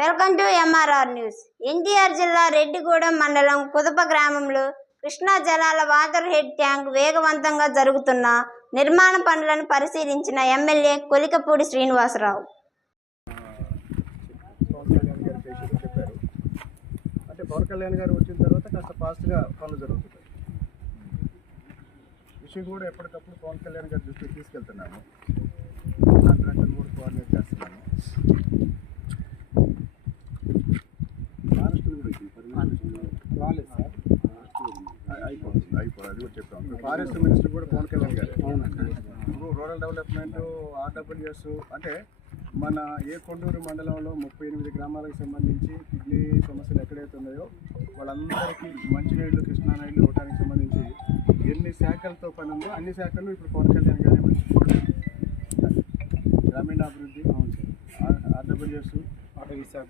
Welcome to MRR news. NTR జిల్లా రెడ్డిగూడెం మండలం కుదప గ్రామంలో కృష్ణా జలాల వాటర్ హెడ్ ట్యాంక్ వేగవంతంగా జరుగుతున్న నిర్మాణ పనులను పరిశీలించిన ఎమ్మెల్యే కొలికపూడి శ్రీనివాసరావు. అంటే పవన్ కళ్యాణ్ గారు వచ్చిన తర్వాత కాస్త ఫాస్ట్గా పనులు జరుగుతున్నాయి. విషయం కూడా ఎప్పటికప్పుడు పవన్ కళ్యాణ్ గారి దృష్టికి తీసుకెళ్తున్నాను. కాంట్రాక్టర్ కూడా కోఆర్డినేట్ చేస్తున్నాను. అయిపోయింది అది కూడా చెప్తాను. ఫారెస్ట్ మినిస్టర్ కూడా పవన్ కళ్యాణ్ గారు. రూరల్ డెవలప్మెంట్, ఆర్డబ్ల్యూఎస్ అంటే మన కొండూరు మండలంలో 38 గ్రామాలకు సంబంధించి కిడ్నీ సమస్యలు ఎక్కడైతే ఉన్నాయో వాళ్ళందరికీ మంచినీళ్ళు, కృష్ణానీళ్ళు ఇవ్వడానికి సంబంధించి ఎన్ని శాఖలతో పని ఉందో అన్ని శాఖలు ఇప్పుడు పవన్ కళ్యాణ్ గారే మంచి గ్రామీణాభివృద్ధి, ఆర్డబ్ల్యూఎస్, అటవీ శాఖ